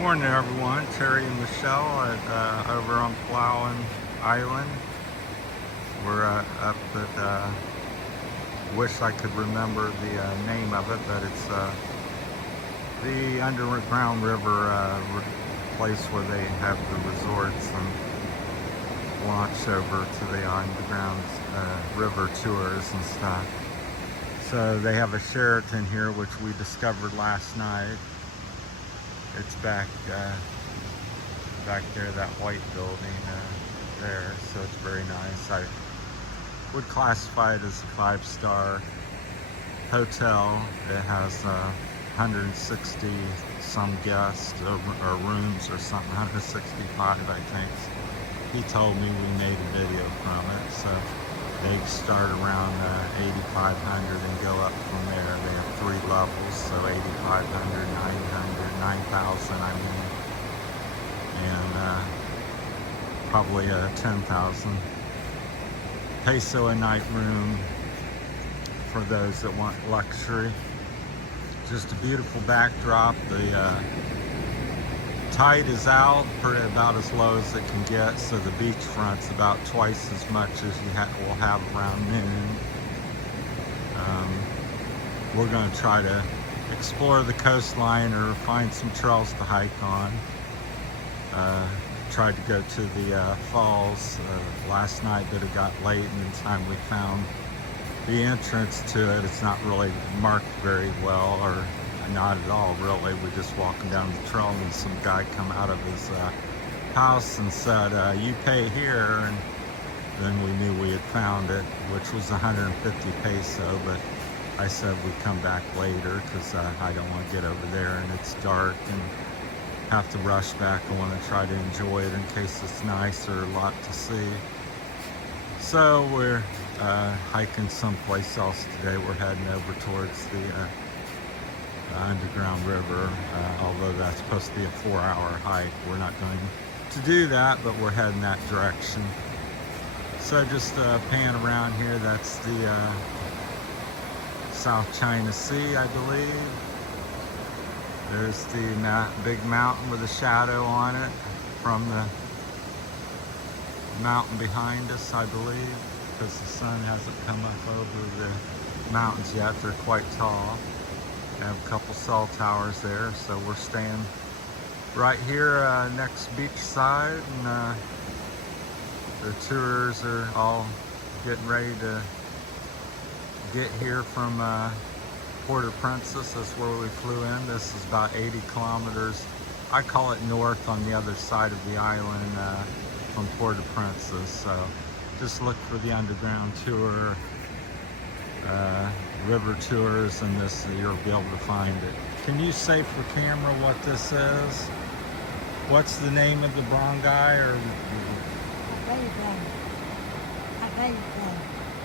Morning, everyone. Terry and Michelle over on Palawan Island. We're up at, wish I could remember the name of it, but it's the underground river place where they have the resorts and launch over to the underground river tours and stuff. So they have a Sheraton here, which we discovered last night. It's back there, that white building there, so it's very nice. I would classify it as a 5-star hotel. It has 160 some guests or rooms or something, 165 I think. He told me, we made a video from it, so they start around 8,500 and go up from there. They have 3 levels, so 8,500, 900, 9,000 I mean, and probably a 10,000 peso a night room for those that want luxury. Just a beautiful backdrop. The tide is out, about as low as it can get, so the beachfront's about twice as much as you will have around noon. We're going to try to explore the coastline or find some trails to hike on. Tried to go to the falls last night, but it got late, and the time we found the entrance to it, it's not really marked very well, or not at all really. We're just walking down the trail, and some guy come out of his house and said, you pay here, and then we knew we had found it, which was 150 peso, but I said we'd come back later because I don't want to get over there and it's dark and have to rush back. I want to try to enjoy it in case it's nice or a lot to see. So we're hiking someplace else today. We're heading over towards the underground river, although that's supposed to be a 4-hour hike. We're not going to do that, but we're heading that direction. So just pan around here. That's the South China Sea, I believe. There's the big mountain with a shadow on it from the mountain behind us, I believe, because the sun hasn't come up over the mountains yet. They're quite tall. They have a couple cell towers there, so we're staying right here next beach side, and the tours are all getting ready to get here from Puerto Princesa. That's where we flew in. This is about 80 kilometers. I call it north on the other side of the island from Puerto Princesa. So just look for the underground tour, river tours, and this, you'll be able to find it. Can you say for camera what this is? What's the name of the barangay? Or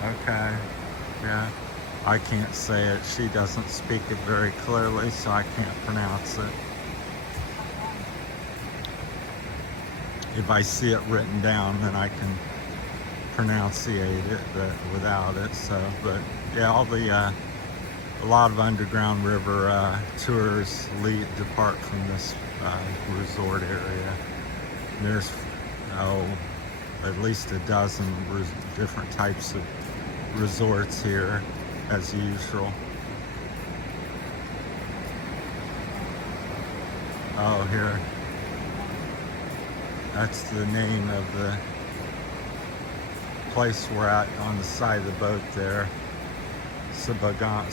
okay, yeah, I can't say it. She doesn't speak it very clearly, so I can't pronounce it. If I see it written down, then I can pronunciate it, but without it. So, but yeah, all the a lot of underground river tours depart from this resort area. There's at least a dozen different types of resorts here, as usual. Oh, here. That's the name of the place we're at on the side of the boat there. Sabang.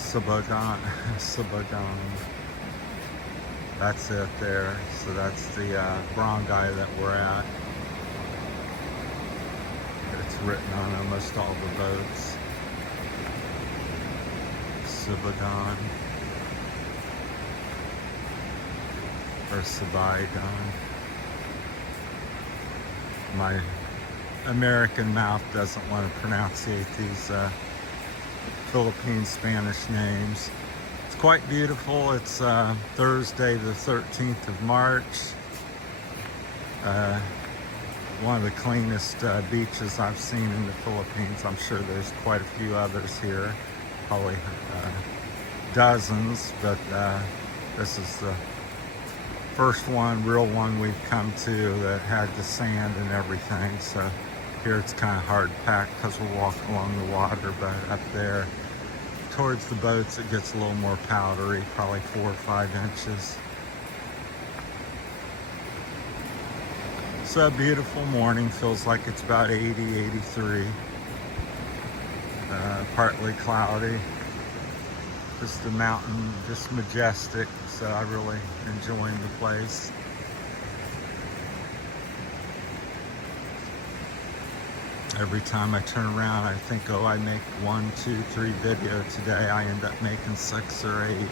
That's it there. So that's the barangay that we're at. It's written on almost all the boats. Sabang or Sabang. My American mouth doesn't want to pronunciate these Philippine Spanish names. It's quite beautiful. It's Thursday the 13th of March. One of the cleanest beaches I've seen in the Philippines. I'm sure there's quite a few others here, probably dozens, but this is the First one, real one we've come to that had the sand and everything. So here it's kind of hard packed because we're walking along the water, but up there towards the boats it gets a little more powdery, probably 4 or 5 inches. So beautiful morning, feels like it's about 80, 83. Partly cloudy. Just the mountain, just majestic. So I really enjoying the place. Every time I turn around, I think, oh, I make 1, 2, 3 video today. I end up making 6 or 8.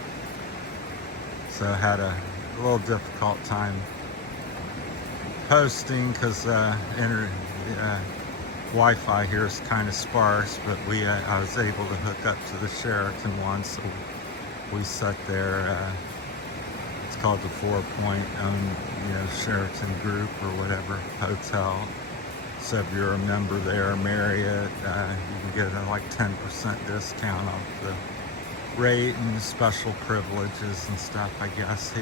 So I had a little difficult time posting because Wi-Fi here is kind of sparse, but I was able to hook up to the Sheraton one, so we sat there. It's called the 4 Point Sheraton Group or whatever hotel. So if you're a member there, Marriott, you can get a like 10% discount off the rate and special privileges and stuff, I guess.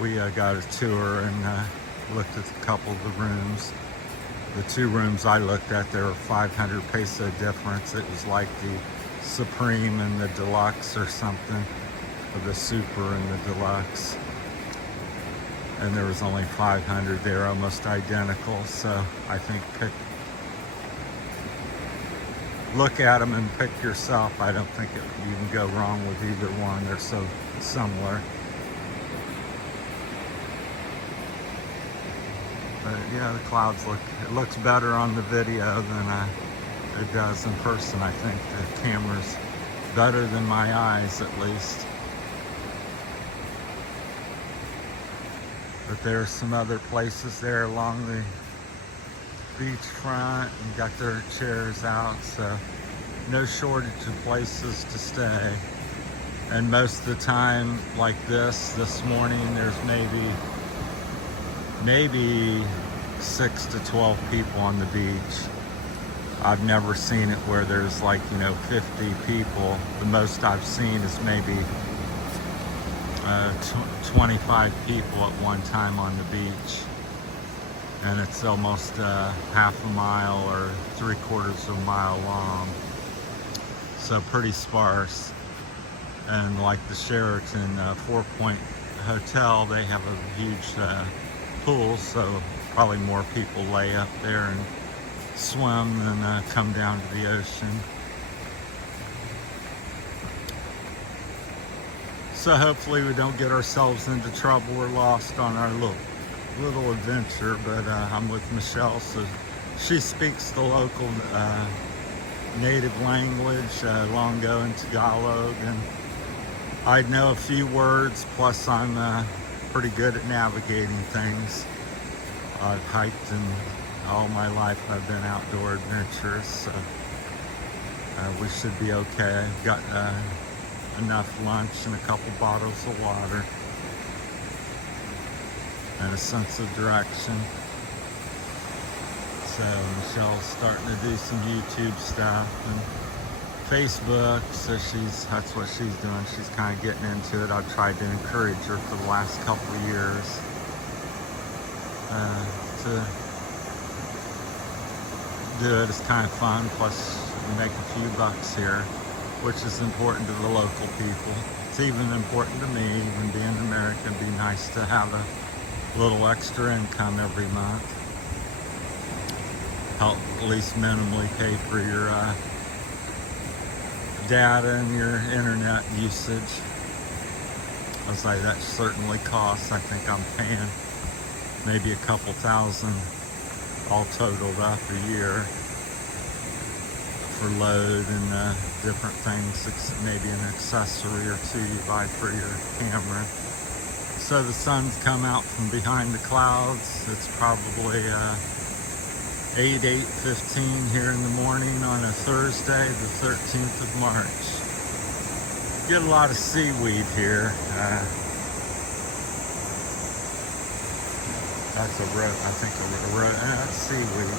We got a tour and looked at a couple of the rooms. The 2 rooms I looked at, there were 500 peso difference. It was like the Supreme and the Deluxe or something, or the Super and the Deluxe. And there was only 500. They were almost identical. So I think look at them and pick yourself. I don't think you can go wrong with either one. They're so similar. But yeah, the clouds it looks better on the video than it does in person. I think the camera's better than my eyes, at least. But there's some other places there along the beachfront and got their chairs out, so no shortage of places to stay. And most of the time, like this morning, there's maybe 6 to 12 people on the beach. I've never seen it where there's 50 people. The most I've seen is maybe 25 people at one time on the beach. And it's almost half a mile or 3/4 of a mile long. So pretty sparse. And like the Sheraton 4 Point Hotel, they have a huge pool, so probably more people lay up there and swim than come down to the ocean. So hopefully we don't get ourselves into trouble or lost on our little adventure. But I'm with Michelle, so she speaks the local native language, Longo and Tagalog, and I know a few words, plus I'm pretty good at navigating things. I've hiked and all my life I've been outdoor adventurous, so we should be okay. I've got enough lunch and a couple bottles of water and a sense of direction. So Michelle's starting to do some YouTube stuff and Facebook, so that's what she's doing. She's kind of getting into it. I've tried to encourage her for the last couple of years to do it. It's kind of fun, plus you make a few bucks here, which is important to the local people. It's even important to me, even being American. It'd be nice to have a little extra income every month. Help at least minimally pay for your data and your internet usage. I was like, that certainly costs. I think I'm paying maybe a couple thousand all totaled up a year for load and different things, maybe an accessory or two you buy for your camera. So the sun's come out from behind the clouds. It's probably 8:15 here in the morning on a Thursday, the 13th of March. Get a lot of seaweed here. That's a rope, I think a rope, that's seaweed.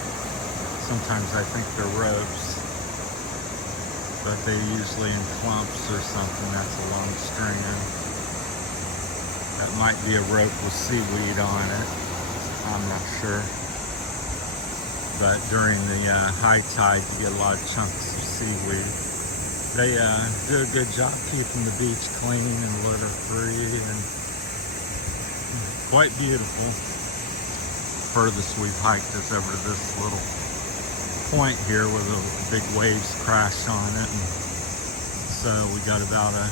Sometimes I think they're ropes, but they usually in clumps or something. That's a long strand. Got It might be a rope with seaweed on it. I'm not sure. But during the high tide, you get a lot of chunks of seaweed. They do a good job keeping the beach clean and litter-free, and quite beautiful. Furthest we've hiked is over to this little point here where the big waves crash on it, and so we got about at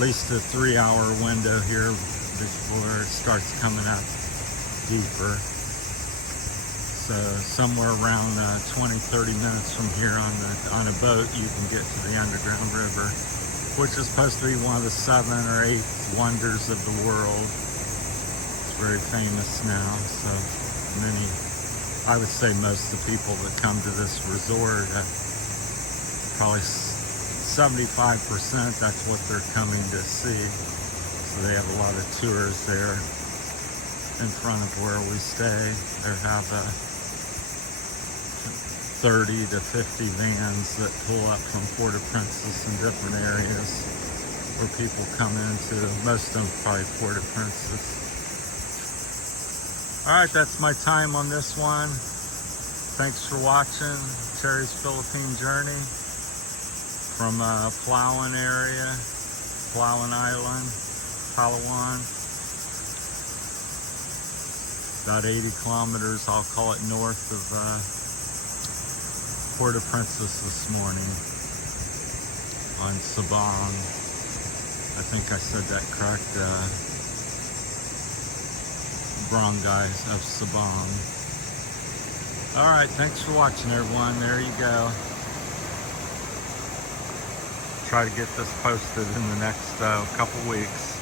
least a 3-hour window here before it starts coming up deeper. So somewhere around 20-30 minutes from here on a boat, you can get to the underground river, which is supposed to be one of the 7 or 8 wonders of the world. It's very famous now. So I would say most of the people that come to this resort, probably 75%, that's what they're coming to see. So they have a lot of tours there in front of where we stay. They have 30 to 50 vans that pull up from Port-au-Prince in different areas where people come into. Most of them probably Port-au-Prince. All right, that's my time on this one. Thanks for watching Terry's Philippine Journey from Palawan area, Palawan Island, Palawan. About 80 kilometers, I'll call it, north of Puerto-Prince this morning on Sabang. I think I said that correct. Barangay of Sabang. All right, thanks for watching, everyone. There you go. Try to get this posted in the next couple weeks.